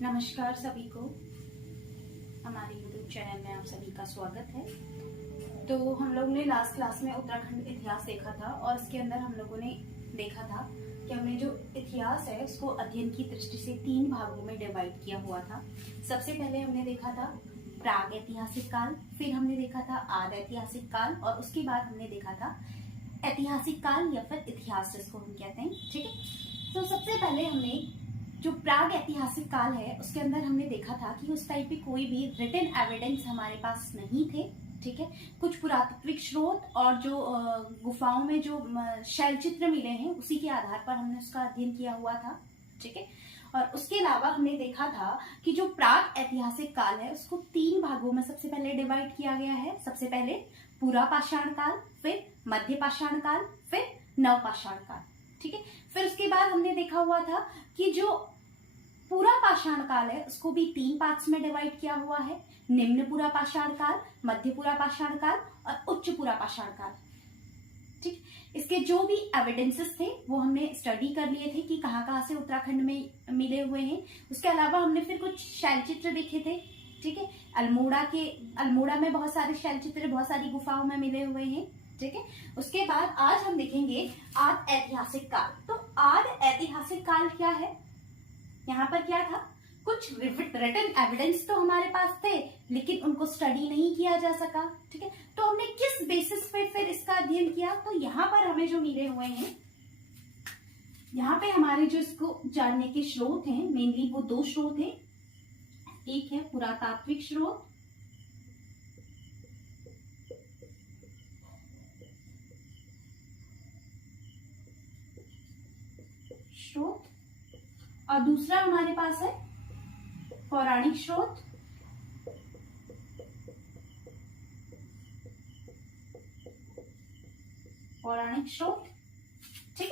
नमस्कार सभी को, हमारे YouTube चैनल में आप सभी का स्वागत है। तो हम लोग ने लास्ट क्लास में उत्तराखंड इतिहास देखा था और इसके अंदर हम लोगों ने देखा था कि हमने जो इतिहास है उसको अध्ययन की दृष्टि से 3 भागों में डिवाइड किया हुआ था। सबसे पहले हमने देखा था प्राग ऐतिहासिक काल, फिर हमने देखा था आदि ऐतिहासिक काल और उसके बाद हमने देखा था ऐतिहासिक काल या फिर इतिहास जिसको हम कहते हैं। ठीक है, तो सबसे पहले हमने जो प्राग ऐतिहासिक काल है उसके अंदर हमने देखा था कि उस टाइप पे कोई भी रिटन एविडेंस हमारे पास नहीं थे। ठीक है, कुछ पुरातात्विक स्रोत और जो गुफाओं में जो शैल चित्र मिले हैं उसी के आधार पर हमने उसका अध्ययन किया हुआ था। ठीक है, और उसके अलावा हमने देखा था कि जो प्राग ऐतिहासिक काल है उसको 3 भागों में सबसे पहले डिवाइड किया गया है। सबसे पहले पूरा पाषाण काल, फिर मध्य पाषाण काल, फिर नव पाषाण काल। ठीक है, फिर उसके बाद हमने देखा हुआ था कि जो पूरा पाषाण काल है उसको भी 3 पार्ट्स में डिवाइड किया हुआ है। निम्न पूरा पाषाण काल, मध्य पूरा पाषाण काल और उच्च पूरा पाषाण काल। ठीक, इसके जो भी एविडेंसेस थे वो हमने स्टडी कर लिए थे कि कहाँ कहाँ से उत्तराखंड में मिले हुए हैं। उसके अलावा हमने फिर कुछ शैलचित्र देखे थे। ठीक है, अल्मोड़ा में बहुत सारे शैलचित्र बहुत सारी गुफाओं में मिले हुए हैं। ठीक है, उसके बाद आज हम देखेंगे आदि ऐतिहासिक काल। तो आदि ऐतिहासिक काल क्या है? यहाँ पर क्या था, कुछ रिटन एविडेंस तो हमारे पास थे लेकिन उनको स्टडी नहीं किया जा सका। ठीक है, तो हमने किस बेसिस पे फिर इसका अध्ययन किया? तो यहाँ पर हमें जो मिले हुए हैं, यहाँ पे हमारे जो इसको जानने के स्रोत हैं मेनली वो 2 स्रोत हैं। एक है पुरातात्विक स्रोत और दूसरा हमारे पास है पौराणिक स्रोत। ठीक है,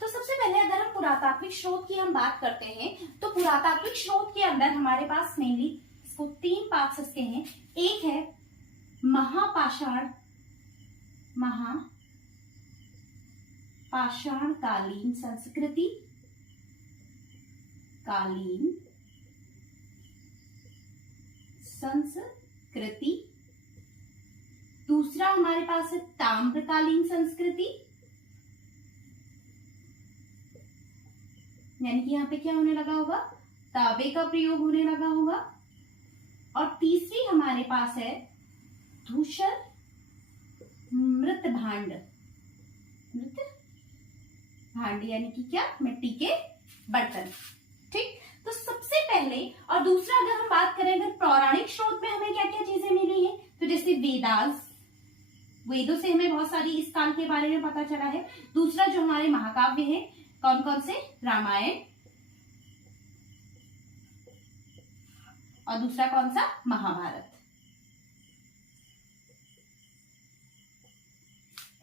तो सबसे पहले अगर हम पुरातात्विक स्रोत की हम बात करते हैं तो पुरातात्विक स्रोत के अंदर हमारे पास मेनली इसको 3 पार्ट्स इसके हैं। एक है महापाषाणकालीन संस्कृति। दूसरा हमारे पास है ताम्रकालीन संस्कृति, यानी कि यहाँ पे क्या होने लगा होगा, तांबे का प्रयोग होने लगा होगा। और तीसरी हमारे पास है धूसर मृत भांड, यानी कि क्या, मिट्टी के बर्तन। ठीक, तो सबसे पहले और दूसरा अगर हम बात करें अगर पौराणिक स्रोत में हमें क्या क्या चीजें मिली हैं, तो जैसे वेदों से हमें बहुत सारी इस काल के बारे में पता चला है। दूसरा जो हमारे महाकाव्य है, कौन कौन से, रामायण, और दूसरा कौन सा, महाभारत।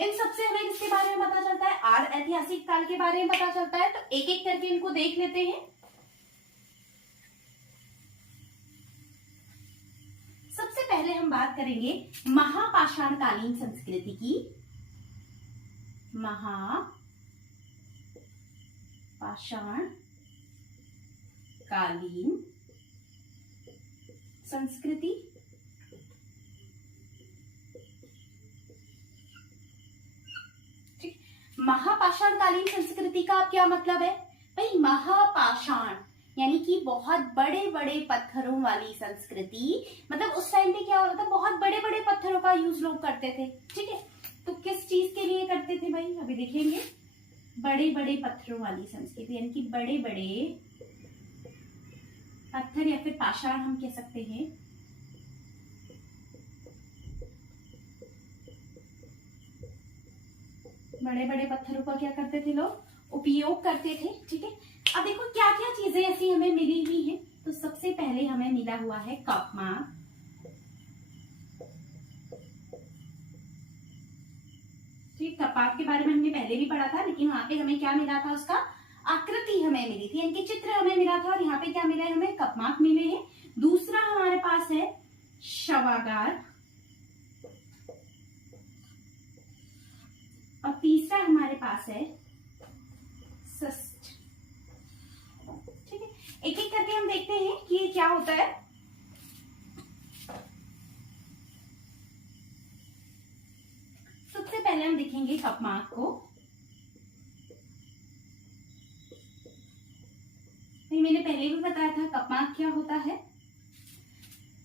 इन सबसे हमें किसके बारे में पता चलता है, आदि ऐतिहासिक काल के बारे में पता चलता है। तो एक एक करके इनको देख लेते हैं। सबसे पहले हम बात करेंगे महापाषाणकालीन संस्कृति की। महापाषाणकालीन संस्कृति। महापाषाणकालीन संस्कृति का क्या मतलब है भाई? महापाषाण यानी कि बहुत बड़े बड़े पत्थरों वाली संस्कृति। मतलब उस टाइम पे क्या हो रहा था, बहुत बड़े बड़े पत्थरों का यूज लोग करते थे। ठीक है, तो किस चीज के लिए करते थे भाई, अभी देखेंगे। बड़े बड़े पत्थरों वाली संस्कृति यानी कि बड़े बड़े पत्थर या फिर पाषाण हम कह सकते हैं। बड़े बड़े पत्थरों का क्या करते थे लोग, उपयोग करते थे। ठीक है, अब देखो क्या क्या चीजें ऐसी हमें मिली हुई हैं। तो सबसे पहले हमें मिला हुआ है कपमाग। ठीक, कपाट के बारे में हमने पहले भी पढ़ा था, लेकिन वहां पे हमें क्या मिला था, उसका आकृति हमें मिली थी, इनके चित्र हमें मिला था। और यहाँ पे क्या मिला है, हमें कपमाग मिले हैं। दूसरा हमारे पास है शवागार और तीसरा हमारे पास है सस्ट। ठीक है, एक एक करके हम देखते हैं कि ये क्या होता है। सबसे पहले हम देखेंगे कपमार्क को। मैंने पहले भी बताया था कपमार्क क्या होता है।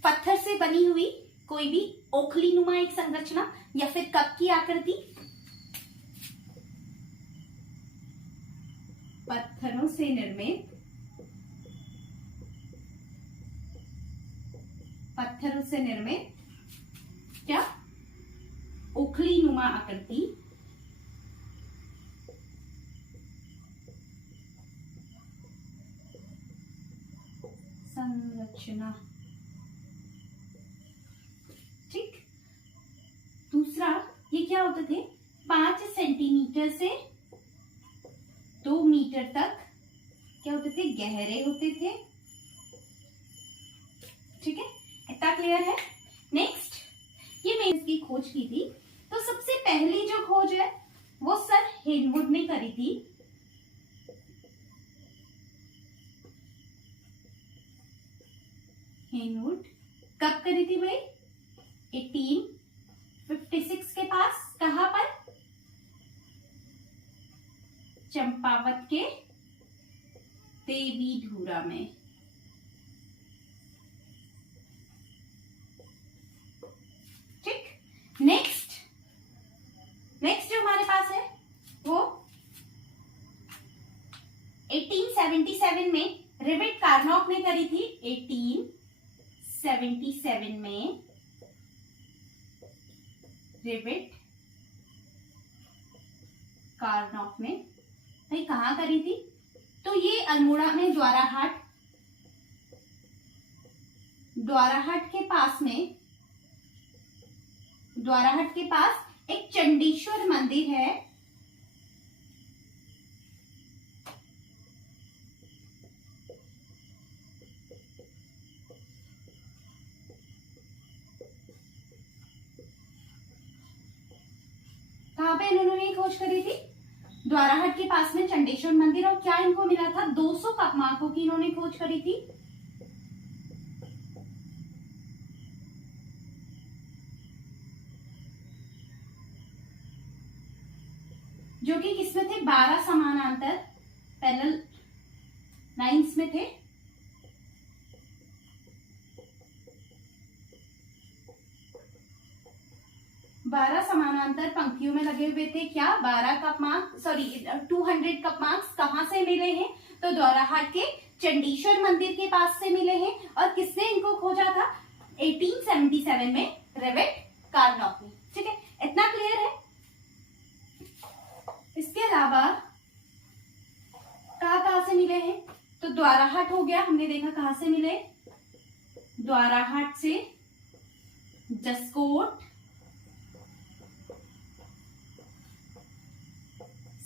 पत्थर से बनी हुई कोई भी ओखली नुमा एक संरचना या फिर कप की आकृति, पत्थरों से निर्मित, पत्थरों से निर्मित क्या ओखली नुमा आकृति, संरचना। ठीक। दूसरा, ये क्या होते थे, 5 सेंटीमीटर से 2 मीटर तक क्या होते थे, गहरे होते थे। ठीक है, इतना क्लियर है। नेक्स्ट, ये मैंने इसकी खोज की थी, तो सबसे पहली जो खोज है वो सर हेनवुड ने करी थी। हेनवुड कब करी थी भाई, 1856 के पास। कहां पर, चंपावत के देवीधुरा में। ठीक। नेक्स्ट जो हमारे पास है वो 1877 में रिवेट कार्नॉक ने करी थी। 1877 में रिवेट कार्नॉक ने भाई कहां करी थी, तो ये अल्मोड़ा में द्वाराहाट के पास में, द्वाराहाट के पास एक चंडीश्वर मंदिर है। कहां पे इन्होंने खोज करी थी, द्वाराहाट के पास में चंडेश्वर मंदिर। और क्या इनको मिला था, 200 कपमार्कों की इन्होंने खोज करी थी। जो कि किसमें थे, 12 समानांतर पैरेलल लाइंस में थे। बारह समानांतर पंक्तियों में लगे हुए थे। क्या 12 कपमार्क, सॉरी 200 कपमार्क्स कहां से मिले हैं, तो द्वाराहाट के चंडीश्वर मंदिर के पास से मिले हैं। और किसने इनको खोजा था, 1877 में रेवेट कार्नॉक ने। ठीक है, इतना क्लियर है। इसके अलावा कहां से मिले हैं, तो द्वाराहाट हो गया, हमने देखा कहां से मिले, द्वाराहाट से जसकोट,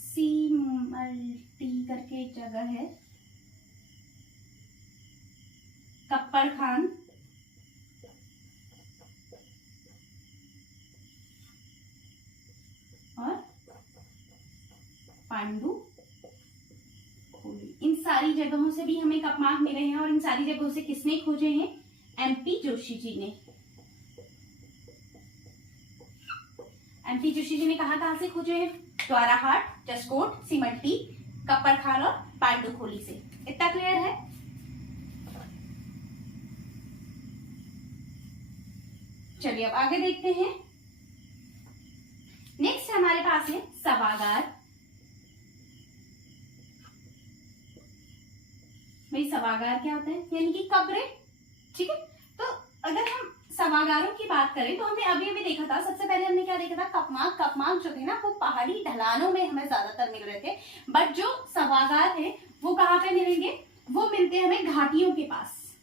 सीमल्टी करके एक जगह है, कप्पड़ खान, और पांडु खोली। इन सारी जगहों से भी हमें कपमार्क मिले हैं। और इन सारी जगहों से किसने खोजे हैं, एमपी जोशी जी ने। एमपी जोशी जी ने कहां से खोजे हैं, द्वाराहाट, जसकोट, सिमल्टी, कप्पड़ खान और पांडुखोली से। इतना क्लियर है। चलिए अब आगे देखते हैं। नेक्स्ट हमारे पास है सभागार। भाई सभागार क्या होता है, यानी कि कब्रें। ठीक है, तो अगर हम सभागारों की बात करें तो हमने अभी अभी देखा था, सबसे पहले हमने क्या देखा था, कपमार्क जो थे ना वो पहाड़ी ढलानों में हमें ज्यादातर मिल रहे थे। बट जो सभागार है वो कहाँ पे मिलेंगे, वो मिलते हैं हमें घाटियों के पास।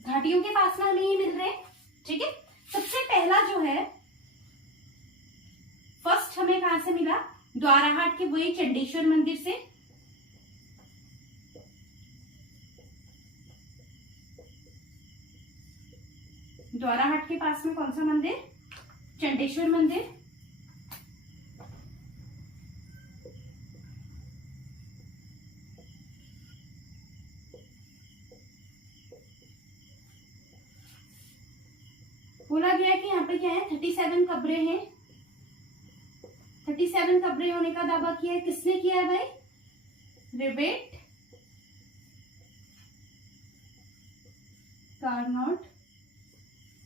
घाटियों के पास में हमें ये मिल रहे हैं। ठीक है, सबसे पहला जो है फर्स्ट हमें कहां से मिला, द्वाराहाट के वही चंडेश्वर मंदिर से। द्वाराहाट के पास में कौन सा मंदिर, चंडेश्वर मंदिर। बोला गया कि यहाँ पे क्या है, 37 कब्रें हैं। 37 कब्रें होने का दावा किया है। किसने किया है भाई? Rebate Carnot.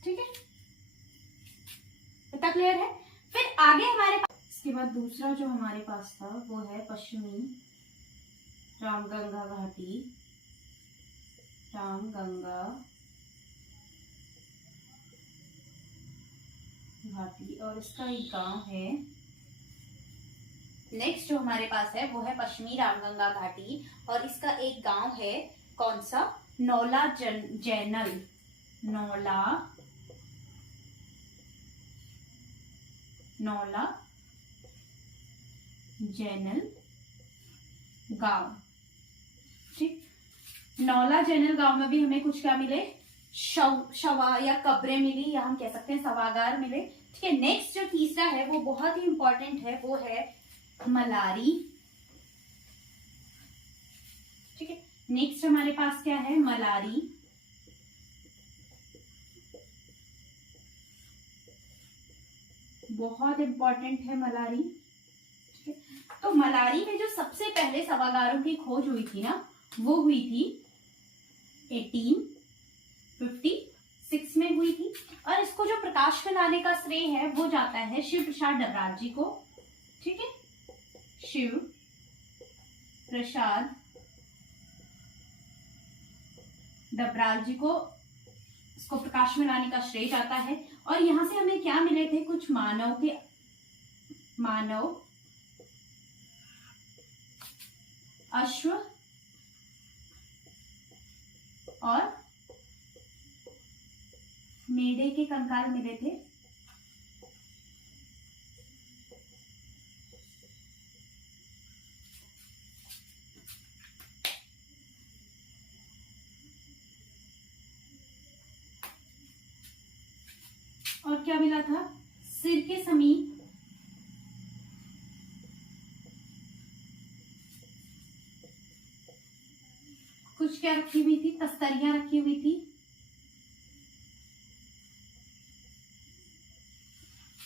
ठीक है, इतना क्लियर है। फिर आगे हमारे पास, इसके बाद दूसरा जो हमारे पास था वो है पश्चिमी रामगंगा घाटी। रामगंगा घाटी, और इसका एक गांव है। नेक्स्ट जो हमारे पास है वो है पश्चिमी रामगंगा घाटी, और इसका एक गांव है। कौन सा? नौला जैनल। नौला जैनल गांव। ठीक, नौला जैनल गांव में भी हमें कुछ क्या मिले? शवा या कब्रें मिली, या हम कह सकते हैं शवागार मिले। ठीक है, नेक्स्ट जो तीसरा है वो बहुत ही इंपॉर्टेंट है, वो है मलारी। ठीक है, नेक्स्ट हमारे पास क्या है? मलारी। बहुत इंपॉर्टेंट है मलारी। ठीक है, तो मलारी में जो सबसे पहले शवागारों की खोज हुई थी ना, वो हुई थी 1856 में हुई थी। और इसको जो प्रकाश में लाने का श्रेय है वो जाता है शिव प्रसाद डबराल जी को। ठीक है, शिव प्रसाद डबराल जी को इसको प्रकाश में लाने का श्रेय जाता है। और यहां से हमें क्या मिले थे? कुछ मानव अश्व और मेढे के कंकाल मिले थे। और क्या मिला था? सिर के समीप कुछ क्या रखी हुई थी? तस्तरियां रखी हुई थी।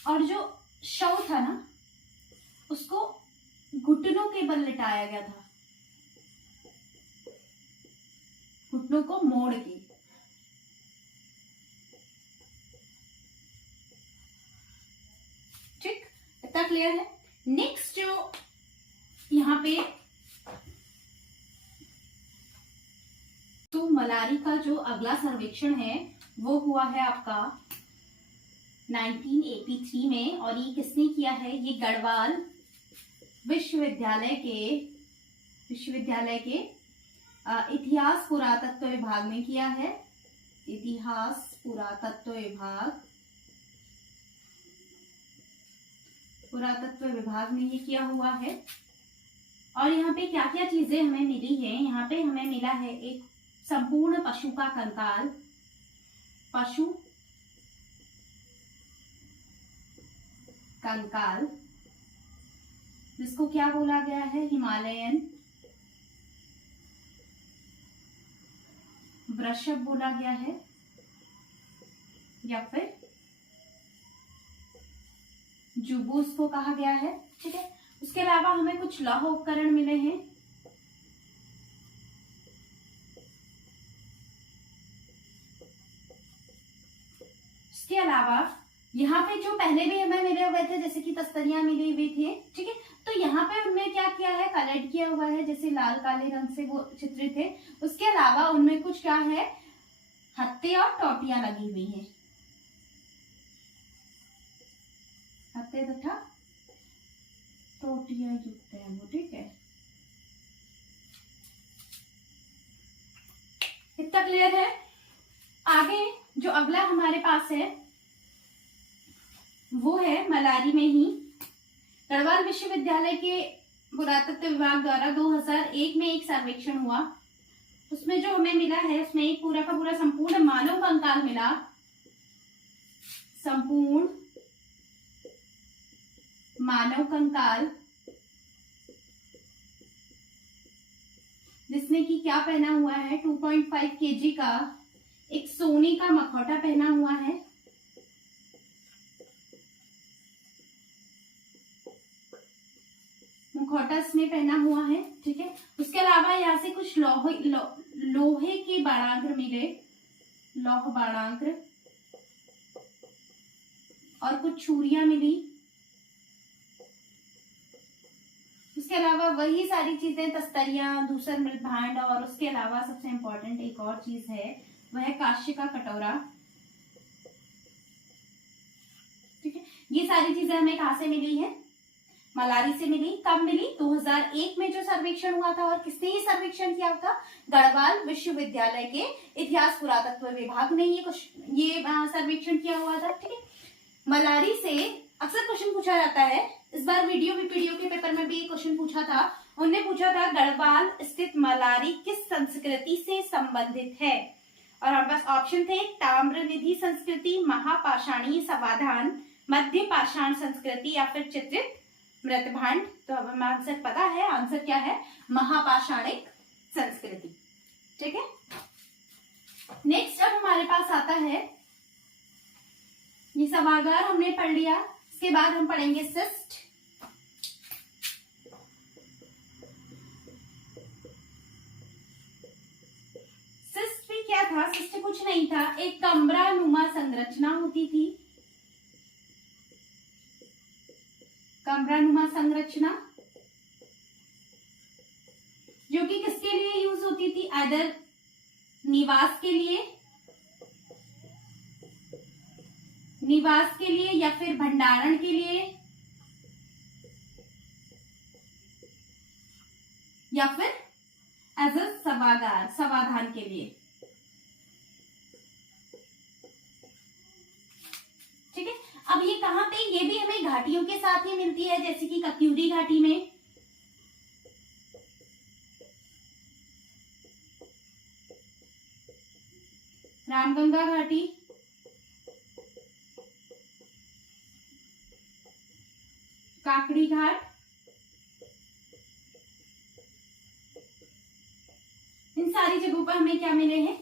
और जो शव था ना, उसको घुटनों के बल लिटाया गया था, घुटनों को मोड़ के। ठीक, इतना क्लियर है। नेक्स्ट जो यहाँ पे तो मलारी का जो अगला सर्वेक्षण है वो हुआ है आपका 1983 में। और ये किसने किया है? ये गढ़वाल विश्वविद्यालय के इतिहास पुरातत्व विभाग ने किया है। इतिहास पुरातत्व विभाग ने ये किया हुआ है। और यहाँ पे क्या क्या चीजें हमें मिली है? यहाँ पे हमें मिला है एक संपूर्ण पशु का कंकाल। पशु कंकाल, जिसको क्या बोला गया है? हिमालयन वृषभ बोला गया है, या फिर जुबूस को कहा गया है। ठीक है, उसके अलावा हमें कुछ लौह उपकरण मिले हैं। इसके अलावा यहाँ पे जो पहले भी हमें मिले हुए थे, जैसे कि तस्तरियां मिली हुई थी। ठीक है, तो यहाँ पे उनमें क्या किया है? कलर्ड किया हुआ है, जैसे लाल काले रंग से वो चित्रित थे। उसके अलावा उनमें कुछ क्या है? हत्थे और टोटियां लगी हुई हैं। हत्थे तथा टोटियां युक्त है वो। ठीक है, इतना क्लियर है। आगे जो अगला हमारे पास है वो है मलारी में ही गढ़वाल विश्वविद्यालय के पुरातत्व विभाग द्वारा 2001 में एक सर्वेक्षण हुआ। उसमें जो हमें मिला है, उसमें एक पूरा का पूरा संपूर्ण मानव कंकाल मिला। संपूर्ण मानव कंकाल, जिसने कि क्या पहना हुआ है? 2.5 kg का एक सोने का मखौटा पहना हुआ है। पहना हुआ है, ठीक है। उसके अलावा यहाँ से कुछ लोहे के बाणाग्र मिले, लौह बाणाग्र, और कुछ चूड़ियां मिली। उसके अलावा वही सारी चीजें, तस्तरियां, दूसर मृत भांड, और उसके अलावा सबसे इम्पोर्टेंट एक और चीज है, वह है कांस्य का कटोरा, ठीक है। ये सारी चीजें हमें कहाँ से मिली है? मलारी से मिली। कब मिली? 2001 में जो सर्वेक्षण हुआ था। और किसने ये सर्वेक्षण किया था? गढ़वाल विश्वविद्यालय के इतिहास पुरातत्व विभाग ने ये सर्वेक्षण किया हुआ था, ठीक है। मलारी से अक्सर क्वेश्चन पूछा जाता है, इस बार वीडियो के पेपर में भी क्वेश्चन पूछा था। उन्होंने पूछा था गढ़वाल स्थित मलारी किस संस्कृति से संबंधित है? और हमारे पास ऑप्शन थे, ताम्रनिधि संस्कृति, महापाषाणीय समाधान, मध्य पाषाण संस्कृति, या फिर चित्रित मृत भांड। तो अब हमें आंसर पता है, आंसर क्या है? महापाषाणिक संस्कृति, ठीक है। नेक्स्ट अब हमारे पास आता है, ये सभागार हमने पढ़ लिया। इसके बाद हम पढ़ेंगे सिस्ट। सिस्ट भी क्या था? सिस्ट कुछ नहीं था, एक कमरा नुमा संरचना होती थी, कमरानुमा संरचना, जो कि किसके लिए यूज होती थी? आइदर निवास के लिए या फिर भंडारण के लिए, या फिर एज अ सभागार, समाधान के लिए, ठीक है। अब ये कहाँ पे? ये भी हमें घाटियों के साथ ही मिलती है, जैसे कि कत्यूरी घाटी में, रामगंगा घाटी, काकड़ी घाट, इन सारी जगहों पर हमें क्या मिले हैं?